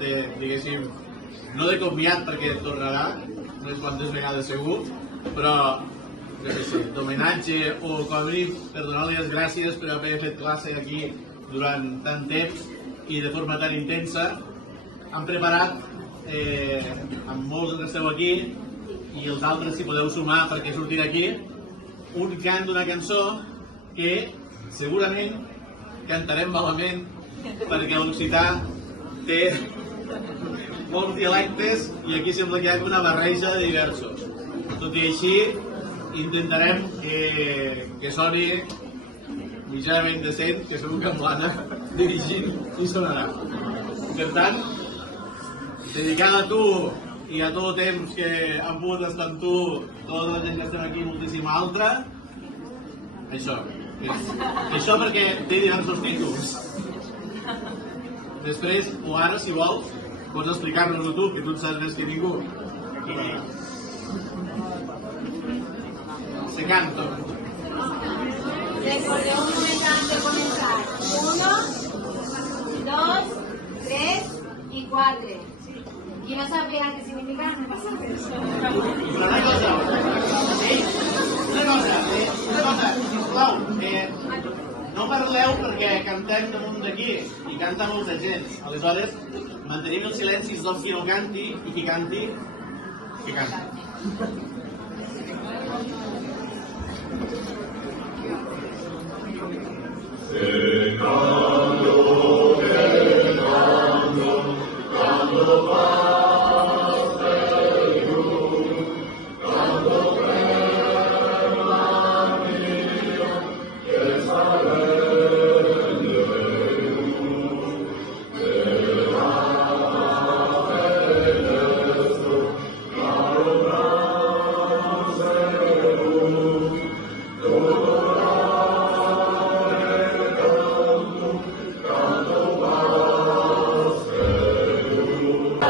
diguéssim, no de comiat perquè tornarà unes quantes vegades segur, però d'homenatge o com a mínim per donar-li les gràcies per haver fet classe aquí durant tant temps i de forma tan intensa. Han preparat, amb molts que esteu aquí i els altres si podeu sumar perquè sortir aquí, un cant d'una cançó que segurament cantarem malament perquè l'occità té molts dialectes i aquí sembla que hi ha una barreja de diversos. Tot i així, intentarem que soni mitjanament decent, que segur que amb l'Anna dirigint hi sonarà. Per tant, dedicada a tu i a tot el temps que han pogut estar amb tu, tota la gent que estem aquí, moltíssima altra, això. Això perquè té diversos títols. Després, o ara, si vols, pots explicar-nos-ho tu, que tu en saps més que ningú. Se canto. Recordeu un moment abans de començar. 1, 2, 3 i 4. Qui no sabria què significa, no passa res. Però una cosa, sisplau, no parleu perquè cantem damunt d'aquí i canta molta gent. Aleshores, mantenim els silencis del qui no canti i qui canti, que canti.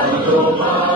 Canto